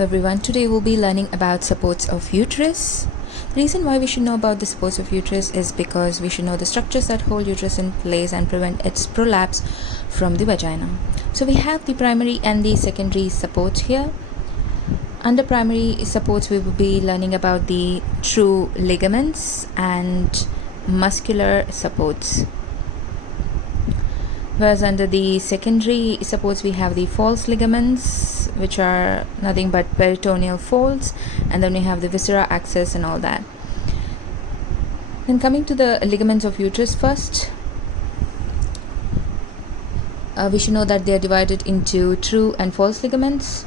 Hello everyone, today we'll be learning about supports of uterus. The reason why we should know about the supports of uterus is because we should know the structures that hold uterus in place and prevent its prolapse from the vagina. So we have the primary and the secondary supports here. Under primary supports, we will be learning about the true ligaments and muscular supports. Whereas under the secondary supports, we have the false ligaments, which are nothing but peritoneal folds, and then we have the viscera, axis, and all that. Then coming to the ligaments of uterus first, we should know that they are divided into true and false ligaments.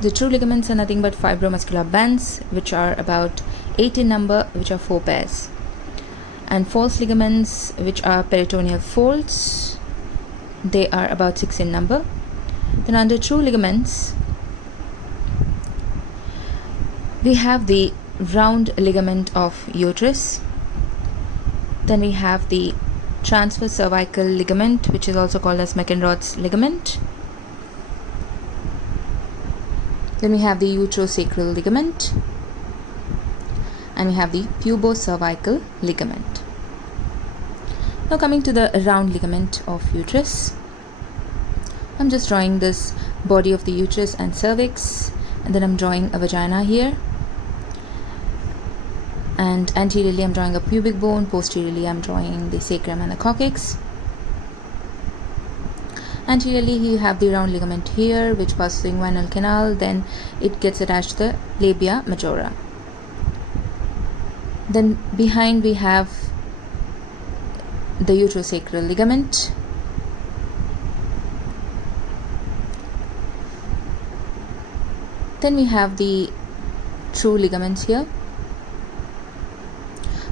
The true ligaments are nothing but fibromuscular bands, which are about 8 in number, which are 4 pairs. And false ligaments, which are peritoneal folds, they are about 6 in number. Then under true ligaments, we have the round ligament of uterus. Then we have the transverse cervical ligament, which is also called as McEnroth's ligament. Then we have the uterosacral ligament, and we have the pubocervical ligament. Now coming to the round ligament of uterus, I'm just drawing this body of the uterus and cervix, and then I'm drawing a vagina here, and anteriorly I'm drawing a pubic bone, posteriorly I'm drawing the sacrum and the coccyx. Anteriorly you have the round ligament here, which passes the inguinal canal, then it gets attached to the labia majora. Then behind we have the uterosacral ligament. Then we have the true ligaments here.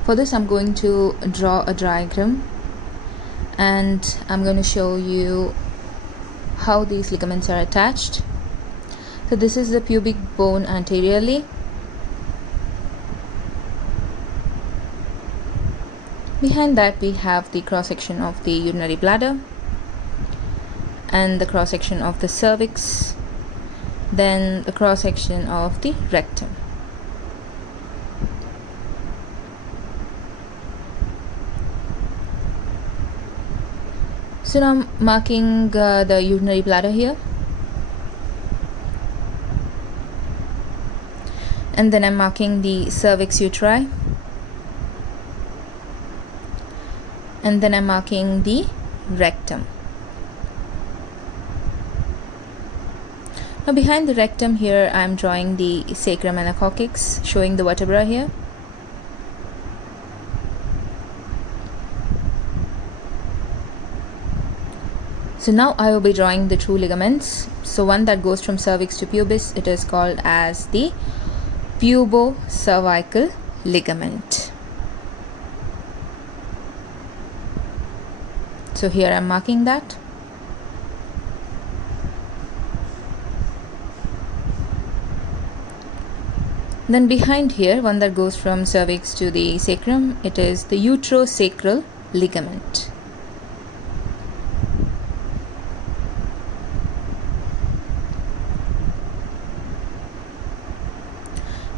For this I'm going to draw a diagram, and I'm going to show you how these ligaments are attached. So this is the pubic bone anteriorly. Behind that we have the cross section of the urinary bladder and the cross section of the cervix, then the cross section of the rectum. So now I'm marking the urinary bladder here, and then I'm marking the cervix uteri, and then I'm marking the rectum. Now behind the rectum here I'm drawing the sacrum and the coccyx, showing the vertebra here. So now I will be drawing the true ligaments. So one that goes from cervix to pubis, it is called as the pubocervical ligament. So here I'm marking that. Then behind here, one that goes from cervix to the sacrum, it is the uterosacral ligament.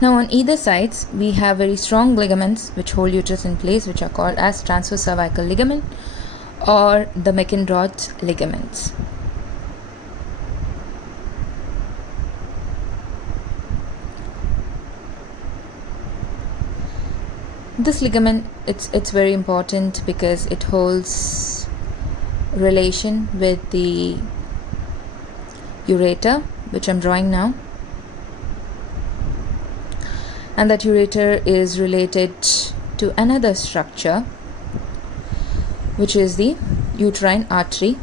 Now on either sides we have very strong ligaments which hold uterus in place, which are called as transverse cervical ligament or the McEnroth's ligaments. This ligament, it's very important because it holds relation with the ureter, which I'm drawing now, and that ureter is related to another structure, which is the uterine artery.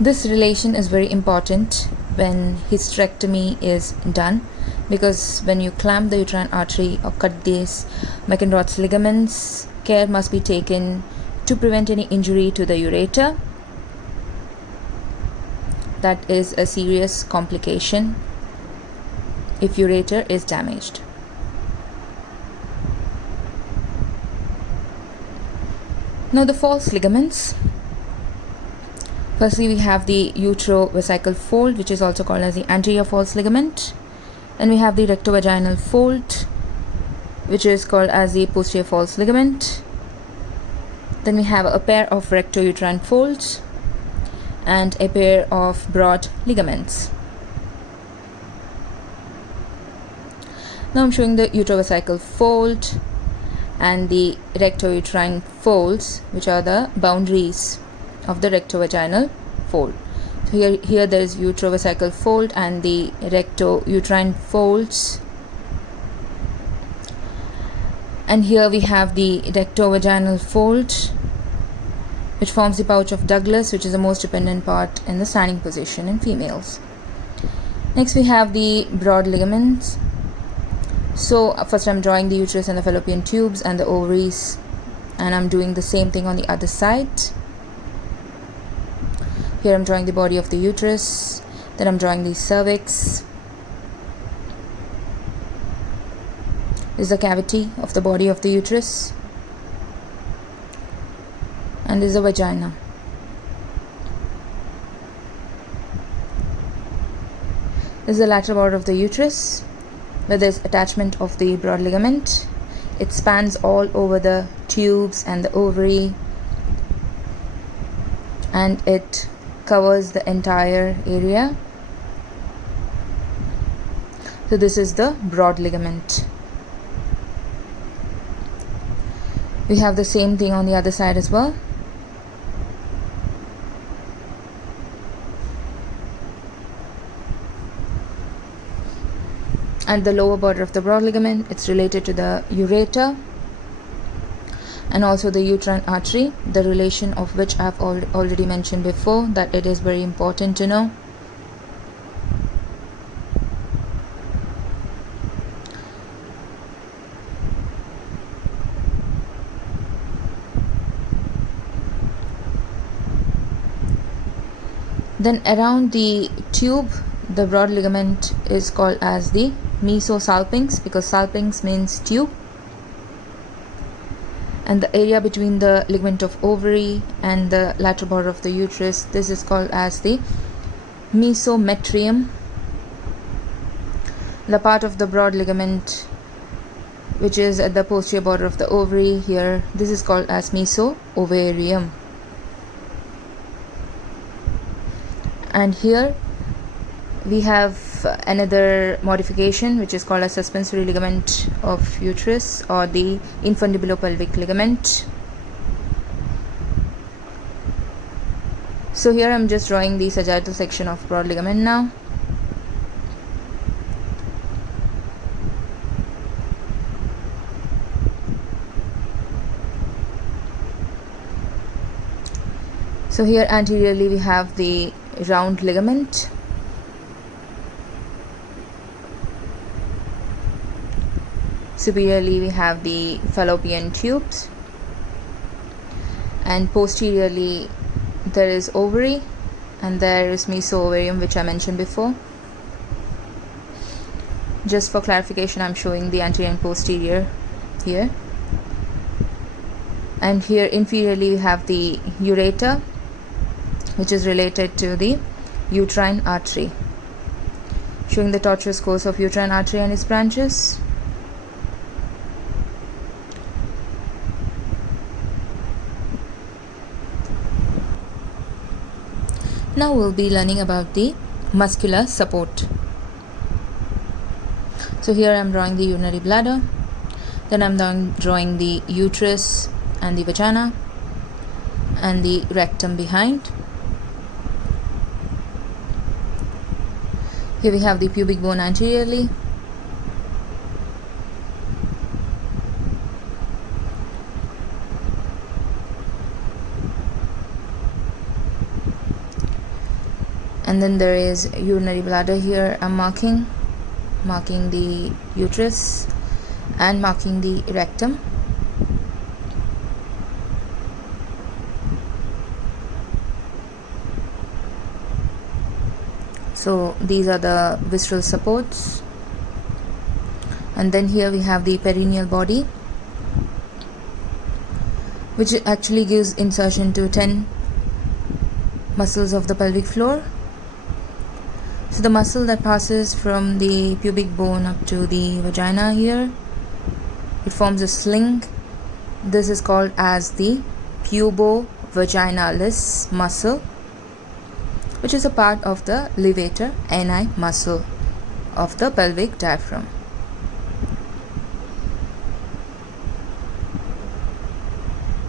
This relation is very important when hysterectomy is done, because when you clamp the uterine artery or cut these McEnroth's ligaments, care must be taken to prevent any injury to the ureter. That is a serious complication if ureter is damaged. Now the false ligaments, Firstly, we have the uterovesical fold, which is also called as the anterior false ligament. Then we have the rectovaginal fold, which is called as the posterior false ligament. Then we have a pair of rectouterine folds and a pair of broad ligaments. Now I'm showing the uterovesical fold and the rectouterine folds, which are the boundaries of the rectovaginal fold. So here there is uterovesical fold and the rectouterine folds, and here we have the rectovaginal fold, which forms the pouch of Douglas, which is the most dependent part in the standing position in females. Next we have the broad ligaments. So first I'm drawing the uterus and the fallopian tubes and the ovaries, and I'm doing the same thing on the other side. Here I'm drawing the body of the uterus, then I'm drawing the cervix. This is the cavity of the body of the uterus, and this is the vagina. This is the lateral border of the uterus, where there is attachment of the broad ligament. It spans all over the tubes and the ovary, and it covers the entire area. So this is the broad ligament. We have the same thing on the other side as well. At the lower border of the broad ligament, it's related to the ureter and also the uterine artery, the relation of which I've already mentioned before, that it is very important to know. Then around the tube, the broad ligament is called as the mesosalpinx, because salpinx means tube. And the area between the ligament of ovary and the lateral border of the uterus, this is called as the mesometrium. The part of the broad ligament which is at the posterior border of the ovary here, this is called as meso-ovarium. And here we have another modification which is called a suspensory ligament of uterus, or the infundibulopelvic ligament. So here I'm just drawing the sagittal section of broad ligament now. So here anteriorly we have the round ligament. Superiorly we have the fallopian tubes, and posteriorly there is ovary, and there is meso-ovarium, which I mentioned before. Just for clarification, I'm showing the anterior and posterior here. And here inferiorly we have the ureter, which is related to the uterine artery, showing the tortuous course of uterine artery and its branches. Now we'll be learning about the muscular support. So here I'm drawing the urinary bladder, then I'm drawing the uterus and the vagina and the rectum behind. Here we have the pubic bone anteriorly, and then there is urinary bladder here. I'm marking the uterus and marking the rectum. So these are the visceral supports. And then here we have the perineal body, which actually gives insertion to 10 muscles of the pelvic floor. So the muscle that passes from the pubic bone up to the vagina here, it forms a sling. This is called as the pubo-vaginalis muscle, which is a part of the levator ani muscle of the pelvic diaphragm.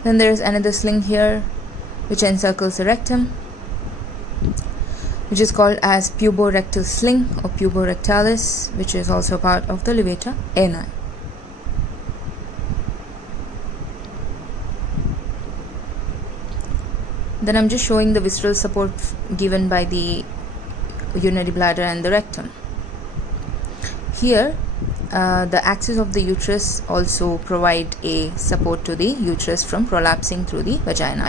Then there is another sling here which encircles the rectum, which is called as puborectal sling or puborectalis, which is also part of the levator ani. Then I'm just showing the visceral support given by the urinary bladder and the rectum. Here, the axis of the uterus also provide a support to the uterus from prolapsing through the vagina.